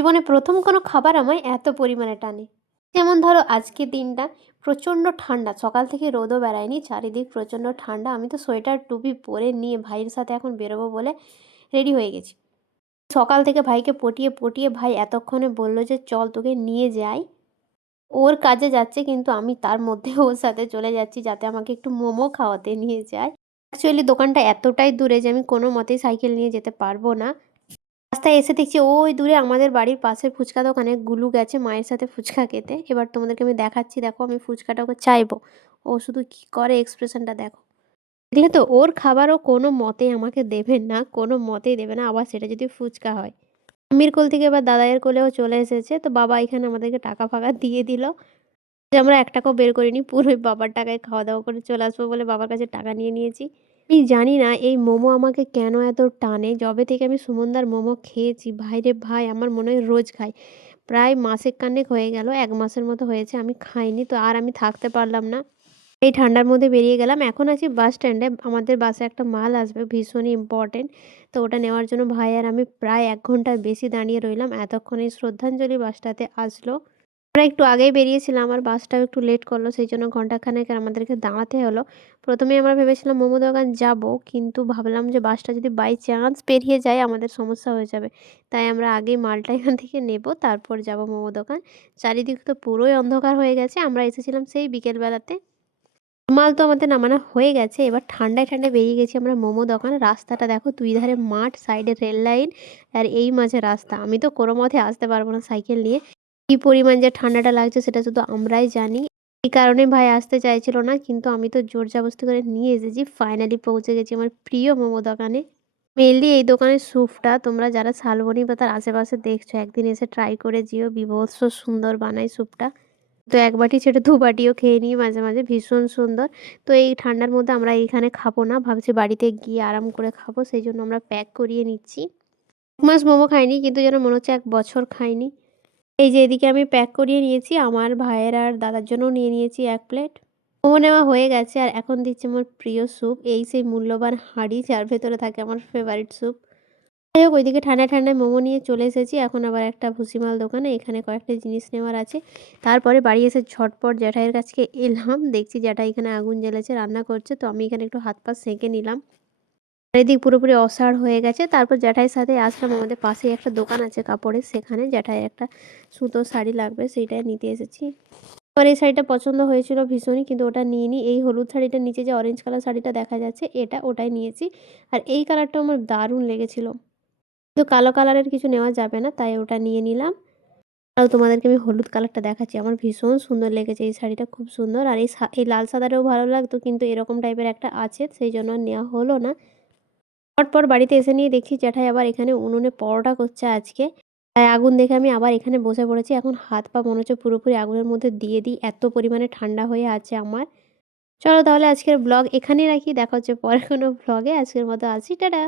জীবনে ১ম কোনো খাবার আমায় এত পরিমাণে টানে। যেমন ধরো আজকের দিনটা প্রচণ্ড ঠান্ডা। সকাল থেকে রোদও বেরায়নি। চারিদিক প্রচণ্ড ঠান্ডা। আমি তো সোয়েটার, টুপি পরে নিয়ে ভাইয়ের সাথে এখন বেরোবো বলে রেডি হয়ে গেছি। সকাল থেকে ভাইকে পটিয়ে ভাই এতক্ষণে বলল যে, "চল তোকে নিয়ে যাই।" ওর কাজে যাচ্ছে কিন্তু আমি তার মধ্যে ওর সাথে চলে যাচ্ছি যাতে আমাকে একটু মোমো খাওয়াতে নিয়ে যায়। অ্যাকচুয়ালি দোকানটা এতটাই দূরে যে আমি কোনো মতেই সাইকেল নিয়ে যেতে পারবো না। রাস্তায় এসে দেখছি ওই দূরে আমাদের বাড়ির পাশের ফুচকা দোকানে গুলু গেছে মায়ের সাথে ফুচকা খেতে। এবার তোমাদেরকে আমি দেখাচ্ছি, দেখো আমি ফুচকাটা ওকে চাইবো। ও শুধু কি করে এক্সপ্রেশনটা দেখো। দেখলে তো ওর খাবার ও কোনো মতেই আমাকে দেবে না, কোনো মতেই দেবে না। আবার সেটা যদি ফুচকা হয়। মাম্মির কোল থেকে এবার দাদাইয়ের কোলেও চলে এসেছে। তো বাবা এখানে আমাদেরকে টাকা-ফাকা দিয়ে দিল। যে আমরা ৳১ বের করিনি। পুরোই বাবার টাকায় খাওয়া-দাওয়া করে চলে আসবো বলে বাবার কাছে টাকা নিয়ে নিয়েছি। আমি জানি না এই মোমো আমাকে কেন এত টানে। যবে থেকে আমি সুমনদার মোমো খেয়েছি, ভাইরে ভাই আমার মনে হয় রোজ খাই। প্রায় মাসেক খানেক হয়ে গেল, ১ মাসের মতো হয়েছে আমি খাইনি। তো আর আমি থাকতে পারলাম না। এই ঠান্ডার মধ্যে বেরিয়ে গেলাম। এখন আছি বাস স্ট্যান্ডে। আমাদের বাসে একটা মাল আসবে ভীষণই ইম্পোর্টেন্ট। তো ওটা নেওয়ার জন্য ভাই আর আমি প্রায় ১ ঘন্টার বেশি দাঁড়িয়ে রইলাম। এতক্ষণে শ্রদ্ধাঞ্জলি বাসটাতে আসলো। আমরা একটু আগেই বেরিয়েছিলাম আর বাসটাও একটু লেট করলো। সেইজন্য ঘন্টাখানেক আমাদেরকে দাঁড়াতে হলো। ১ম এই আমরা ভেবেছিলাম মোমো দোকান যাবো। কিন্তু ভাবলাম যে বাসটা যদি বাই চান্স পেরিয়ে যায় আমাদের সমস্যা হয়ে যাবে। তাই আমরা আগেই মালটা এখান থেকে নেবো তারপর যাবো মোমো দোকান। চারিদিক তো পুরোই অন্ধকার হয়ে গেছে। আমরা এসেছিলাম সেই বিকেল বেলাতে। মাল তো আমাদের নামানো হয়ে গেছে। এবার ঠান্ডায় বেরিয়ে গেছি আমরা মোমো দোকান। রাস্তাটা দেখো ২ ধারে মাঠ, সাইডে রেল লাইন আর এই মাঝে রাস্তা। আমি তো কোনো মতে আসতে পারবো না সাইকেল নিয়ে। কি পরিমাণ যে ঠান্ডাটা লাগছে সেটা শুধু আমরাই জানি। এই কারণে ভাই আসতে চাইছিল না। কিন্তু আমি তো জোর-জবরদস্তি করে নিয়ে এসেছি। ফাইনালি পৌঁছে গেছি আমার প্রিয় মোমো দোকানে। মেইনলি এই দোকানের স্যুপটা তোমরা যারা শালবনী বা তার আশেপাশে দেখছো একদিন এসে ট্রাই করে যেও। বীভৎস সুন্দর বানায় স্যুপটা। তো ১ বাটি ছেড়ে ২ বাটিও খেয়ে নিই মাঝে ভীষণ সুন্দর। তো এই ঠান্ডার মধ্যে আমরা এইখানে খাবো না। ভাবছি বাড়িতে গিয়ে আরাম করে খাবো। সেইজন্য আমরা প্যাক করিয়ে নিচ্ছি। ১ মাস মোমো খাইনি কিন্তু যেন মনে হচ্ছে ১ বছর খাইনি। এই যে এদিকে আমি প্যাক করিয়ে নিয়েছি। আমার ভাইয়ের আর দাদার জন্যও নিয়ে নিয়েছি ১ প্লেট। মোমো নেওয়া হয়ে গেছে আর এখন দিচ্ছি আমার প্রিয় স্যুপ। এই সেই মূল্যবান হাঁড়ি যার ভেতরে থাকে আমার ফেভারিট স্যুপ। যাই হোক ওইদিকে ঠান্ডায় মোমো নিয়ে চলে এসেছি। এখন আবার একটা ভুসিমাল দোকানে এখানে কয়েকটা জিনিস নেওয়ার আছে। তারপরে বাড়ি এসে ঝটপট জ্যাঠাইয়ের কাছে এলাম। দেখছি জ্যাঠাই এখানে আগুন জ্বেলেছে, রান্না করছে। তো আমি এখানে একটু হাত-পা সেঁকে নিলাম। চারিদিক পুরোপুরি অসাড় হয়ে গেছে। তারপর জ্যাঠাইয়ের সাথে আসলাম আমাদের পাশেই একটা দোকান আছে কাপড়ের, সেখানে জ্যাঠাইয়ের একটা সুতোর শাড়ি লাগবে সেইটাই নিতে এসেছি। আমার এই শাড়িটা পছন্দ হয়েছিল ভীষণই কিন্তু ওটা নিইনি। এই হলুদ শাড়িটার নিচে যে অরেঞ্জ কালার শাড়িটা দেখা যাচ্ছে ওটাই নিয়েছি। আর এই কালারটাও আমার দারুণ লেগেছিল। কিন্তু কালো কালারের কিছু নেওয়া যাবে না তাই ওটা নিয়ে নিলাম। আর তোমাদেরকে আমি হলুদ কালারটা দেখাচ্ছি। আমার ভীষণ সুন্দর লেগেছে এই শাড়িটা, খুব সুন্দর। আর এই লাল সাদাটাও ভালো লাগতো কিন্তু এরকম টাইপের একটা আছে সেইজন্য আর নেওয়া হলো না। পরপর বাড়িতে এসে নিয়ে দেখছি জ্যাঠাই আবার এখানে উনুনে পরোটা করছে আজকে। তাই আগুন দেখে আমি আবার এখানে বসে পড়েছি। এখন হাত পা মনে হচ্ছে পুরোপুরি আগুনের মধ্যে দিয়ে দিই, এত পরিমাণে ঠান্ডা হয়ে আছে আমার। চলো তাহলে আজকের ব্লগ এখানেই রাখি। দেখা হচ্ছে পরের কোনো ব্লগে। আজকের মতো আসি, টাটা।